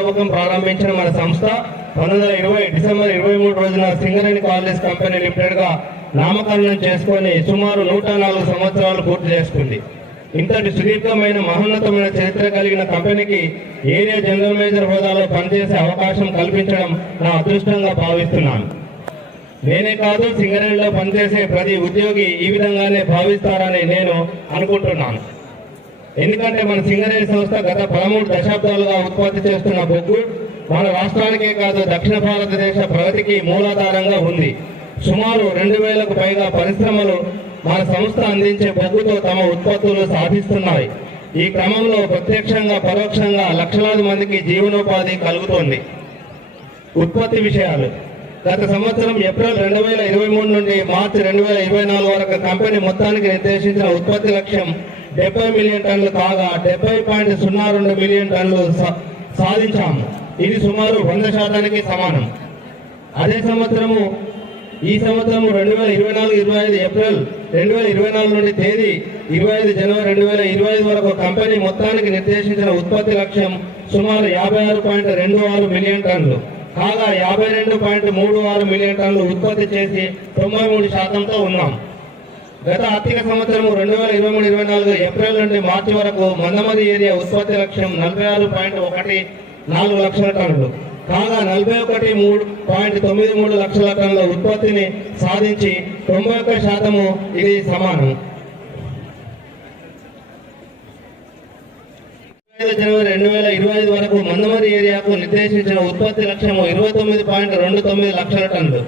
తవ్వకం ప్రారంభించిన మన సంస్థ 1920 డిసెంబర్ 23 రోజున సింగరేణి కాలేజ్ కంపెనీ లిమిటెడ్గా నామకరణం చేసుకొని సుమారు 104 సంవత్సరాలు పూర్తి చేసుకుంది. ఇంతటి సుదీర్ఘమైన మహోన్నతమైన చరిత్ర కలిగిన కంపెనీకి ఏరియా జనరల్ మేనేజర్ హోదాలో పనిచేసే అవకాశం కల్పించడం నా అదృష్టంగా భావిస్తున్నాను. నేనే కాదు, సింగరేణిలో పనిచేసే ప్రతి ఉద్యోగి ఈ విధంగానే భావిస్తారని నేను అనుకుంటున్నాను. ఎందుకంటే మన సింగరేణి సంస్థ గత 13 దశాబ్దాలుగా ఉత్పత్తి చేస్తున్న బొగ్గు మన రాష్ట్రానికే కాదు దక్షిణ భారతదేశ ప్రగతికి మూలాధారంగా ఉంది. సుమారు 2000కు పైగా పరిశ్రమలు మన సంస్థ అందించే బొగ్గుతో తమ ఉత్పత్తులు సాధిస్తున్నాయి. ఈ క్రమంలో ప్రత్యక్షంగా పరోక్షంగా లక్షలాది మందికి జీవనోపాధి కలుగుతోంది. ఉత్పత్తి విషయాలు: గత సంవత్సరం ఏప్రిల్ 2023 నుండి మార్చి 2024 వరకు కంపెనీ మొత్తానికి నిర్దేశించిన ఉత్పత్తి లక్ష్యం 70 మిలియన్ టన్నులు కాగా 70.02 మిలియన్ టన్నులు సాధించాము. ఇది సుమారు 100% సమానం. అదే సంవత్సరము ఈ సంవత్సరం 2024-25 ఏప్రిల్ 2024 నుండి తేదీ 25 జనవరి 2025 వరకు కంపెనీ మొత్తానికి నిర్దేశించిన ఉత్పత్తి లక్ష్యం సుమారు 56.26 మిలియన్ టన్నులు కాగా 52.36 మిలియన్ టన్నులు ఉత్పత్తి చేసి 93%తో ఉన్నాం. గత ఆర్థిక సంవత్సరం 2023-24 ఏప్రిల్ నుండి మార్చి వరకు మందమరి ఏరియా ఉత్పత్తి లక్ష్యం 46.14 లక్షల టన్నులు కాగా 41.93 లక్షల టన్నుల ఉత్పత్తిని సాధించి 91% ఇది సమానం. 25 జనవరి 2025 వరకు మందమరి ఏరియాకు నిర్దేశించిన ఉత్పత్తి లక్ష్యం 29.29 లక్షల టన్నులు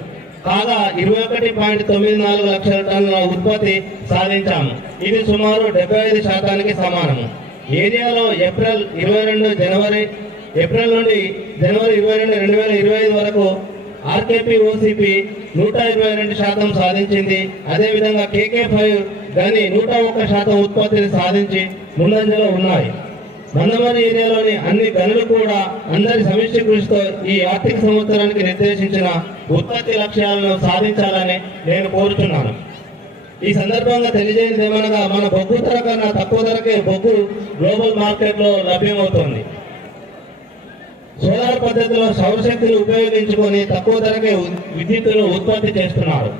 కాగా 21.94 లక్షల టన్నుల ఉత్పత్తి సాధించాము. ఇది సుమారు 75% సమానము. ఏరియాలో ఏప్రిల్ నుండి జనవరి 22, 2025 వరకు ఆర్కేపీ ఓసీపీ 122% సాధించింది. అదేవిధంగా KK5 గని 101% ఉత్పత్తిని సాధించి ముందంజలో ఉన్నాయి. మందమరి ఏరియాలోని అన్ని గనులు కూడా అందరి సమిష్టి కృషితో ఈ ఆర్థిక సంవత్సరానికి నిర్దేశించిన ఉత్పత్తి లక్ష్యాలను సాధించాలని నేను కోరుతున్నాను. ఈ సందర్భంగా తెలియజేయనిది ఏమనగా మన బొగ్గు ధర కన్నా తక్కువ ధరకే బొగ్గు గ్లోబల్ మార్కెట్లో లభ్యమవుతోంది. సోలార్ పద్ధతిలో సౌరశక్తిని ఉపయోగించుకొని తక్కువ ధరకే విద్యుత్తును ఉత్పత్తి చేస్తున్నారు.